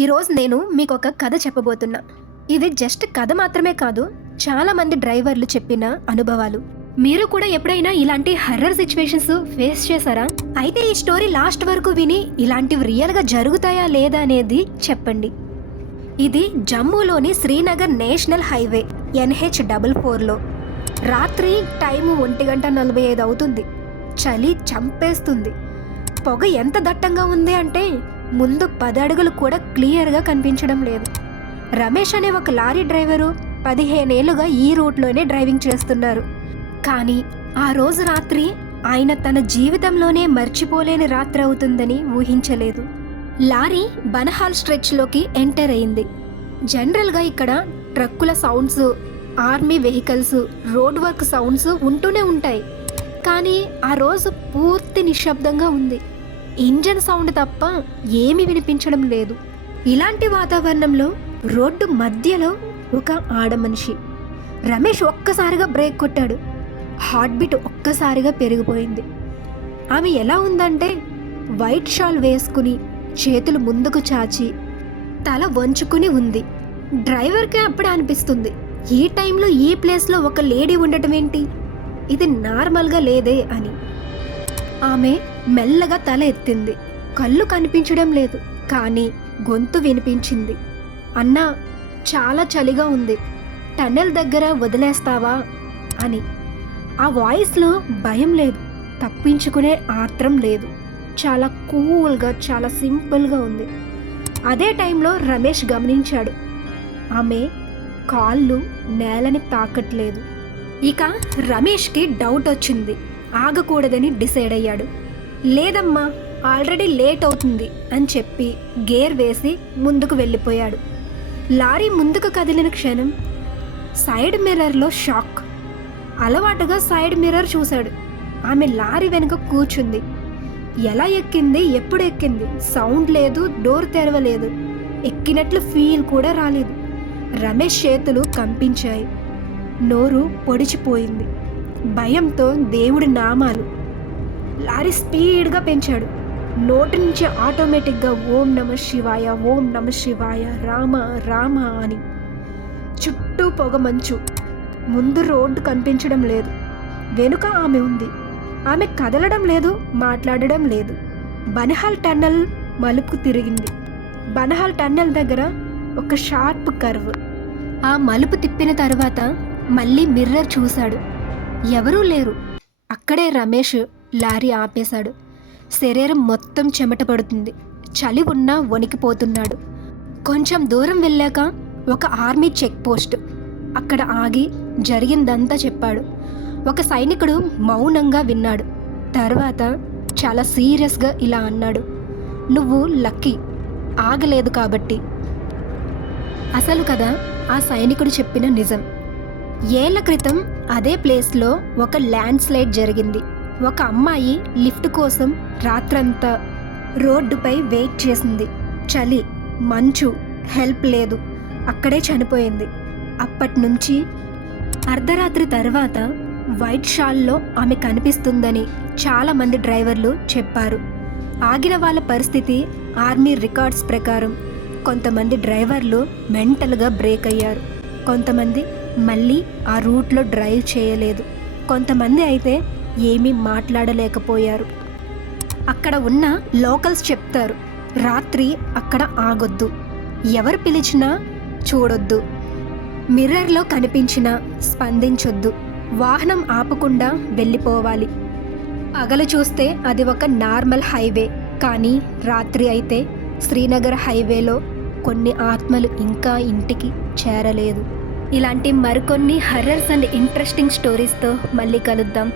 ఈరోజు నేను మీకు ఒక కథ చెప్పబోతున్నా. ఇది జస్ట్ కథ మాత్రమే కాదు, చాలా మంది డ్రైవర్లు చెప్పిన అనుభవాలు. మీరు కూడా ఎప్పుడైనా ఇలాంటి హర్రర్ సిచ్యువేషన్స్ ఫేస్ చేశారా? అయితే ఈ స్టోరీ లాస్ట్ వరకు విని ఇలాంటివి రియల్గా జరుగుతాయా లేదా అనేది చెప్పండి. ఇది జమ్మూలోని శ్రీనగర్ నేషనల్ హైవే NH44లో రాత్రి టైము 1:45 అవుతుంది. చలి చంపేస్తుంది. పొగ ఎంత దట్టంగా ఉంది అంటే ముందు 10 అడుగులు కూడా క్లియర్గా కనిపించడం లేదు. రమేష్ అనే ఒక లారీ డ్రైవరు 15 ఏళ్లుగా ఈ రూట్లోనే డ్రైవింగ్ చేస్తున్నారు. కానీ ఆ రోజు రాత్రి ఆయన తన జీవితంలోనే మర్చిపోలేని రాత్రి అవుతుందని ఊహించలేదు. లారీ బనహాల్ స్ట్రెచ్లోకి ఎంటర్ అయింది. జనరల్గా ఇక్కడ ట్రక్కుల sounds, army vehicles, road work sounds ఉంటూనే ఉంటాయి. కానీ ఆ రోజు పూర్తి నిశ్శబ్దంగా ఉంది. ఇంజన్ సౌండ్ తప్ప ఏమీ వినిపించడం లేదు. ఇలాంటి వాతావరణంలో రోడ్డు మధ్యలో ఒక ఆడమనిషి. రమేష్ ఒక్కసారిగా బ్రేక్ కొట్టాడు. హార్ట్ బీట్ ఒక్కసారిగా పెరిగిపోయింది. ఆమె ఎలా ఉందంటే వైట్ షాల్ వేసుకుని చేతులు ముందుకు చాచి తల వంచుకుని ఉంది. డ్రైవర్కి అప్పుడే అనిపిస్తుంది, ఈ టైంలో ఈ ప్లేస్లో ఒక లేడీ ఉండటం ఏంటి, ఇది నార్మల్గా లేదే అని. ఆమె మెల్లగా తల ఎత్తింది. కళ్ళు కనిపించడం లేదు, కానీ గొంతు వినిపించింది. అన్నా, చాలా చలిగా ఉంది, టన్నెల్ దగ్గర వదిలేస్తావా అని. ఆ వాయిస్లో భయం లేదు, తప్పించుకునే ఆత్రం లేదు. చాలా కూల్గా, చాలా సింపుల్గా ఉంది. అదే టైంలో రమేష్ గమనించాడు, ఆమె కాళ్ళు నేలని తాకట్లేదు. ఇక రమేష్కి డౌట్ వచ్చింది. ఆగకూడదని డిసైడ్ అయ్యాడు. లేదమ్మా, ఆల్రెడీ లేట్ అవుతుంది అని చెప్పి గేర్ వేసి ముందుకు వెళ్ళిపోయాడు. లారీ ముందుకు కదిలిన క్షణం సైడ్ మిర్రర్లో షాక్. అలవాటుగా సైడ్ మిర్రర్ చూశాడు. ఆమె లారీ వెనుక కూర్చుంది. ఎలా ఎక్కింది, ఎప్పుడు ఎక్కింది, సౌండ్ లేదు, డోర్ తెరవలేదు, ఎక్కినట్లు ఫీల్ కూడా రాలేదు. రమేష్ చేతులు కంపించాయి, నోరు పొడిచిపోయింది. భయంతో దేవుడి నామాలు. లారీ స్పీడ్గా పెంచాడు. నోటి నుంచి ఆటోమేటిక్గా ఓం నమ శివాయ, ఓం నమ శివాయ, రామ రామ అని. చుట్టూ పొగ మంచు. ముందు రోడ్డు కనిపించడం లేదు. వెనుక ఆమె ఉంది. ఆమె కదలడం లేదు, మాట్లాడడం లేదు. బనహాల్ టన్నెల్ మలుపు తిరిగింది. బనహాల్ టన్నెల్ దగ్గర ఒక షార్ప్ కర్వ్. ఆ మలుపు తిప్పిన తర్వాత మళ్ళీ మిర్రర్ చూశాడు. ఎవరూ లేరు. అక్కడే రమేష్ లారీ ఆపేశాడు. శరీరం మొత్తం చెమట పడుతుంది. చలి ఉన్నా వణికిపోతున్నాడు. కొంచెం దూరం వెళ్ళాక ఒక ఆర్మీ చెక్ పోస్ట్. అక్కడ ఆగి జరిగిందంతా చెప్పాడు. ఒక సైనికుడు మౌనంగా విన్నాడు. తర్వాత చాలా సీరియస్గా ఇలా అన్నాడు, నువ్వు లక్కీ, ఆగలేదు కాబట్టి. అసలు కదా ఆ సైనికుడు చెప్పిన నిజం. ఏళ్ల క్రితం అదే ప్లేస్లో ఒక ల్యాండ్ స్లైడ్ జరిగింది. ఒక అమ్మాయి లిఫ్ట్ కోసం రాత్రంతా రోడ్డుపై వెయిట్ చేసింది. చలి, మంచు, హెల్ప్ లేదు, అక్కడే చనిపోయింది. అప్పటి నుంచి అర్ధరాత్రి తర్వాత వైట్ షాల్లో ఆమె కనిపిస్తుందని చాలామంది డ్రైవర్లు చెప్పారు. ఆగిన వాళ్ళ పరిస్థితి ఆర్మీ రికార్డ్స్ ప్రకారం కొంతమంది డ్రైవర్లు మెంటల్గా బ్రేక్ అయ్యారు. కొంతమంది మళ్ళీ ఆ రూట్లో డ్రైవ్ చేయలేదు. కొంతమంది అయితే ఏమీ మాట్లాడలేకపోయారు. అక్కడ ఉన్న లోకల్స్ చెప్తారు, రాత్రి అక్కడ ఆగొద్దు, ఎవరు పిలిచినా చూడొద్దు, మిర్రర్లో కనిపించినా స్పందించొద్దు, వాహనం ఆపకుండా వెళ్ళిపోవాలి. పగలు చూస్తే అది ఒక నార్మల్ హైవే, కానీ రాత్రి అయితే శ్రీనగర్ హైవేలో కొన్ని ఆత్మలు ఇంకా ఇంటికి చేరలేదు. ఇలాంటి మరికొన్ని హర్రర్స్ అండ్ ఇంట్రెస్టింగ్ స్టోరీస్తో మళ్ళీ కలుద్దాం.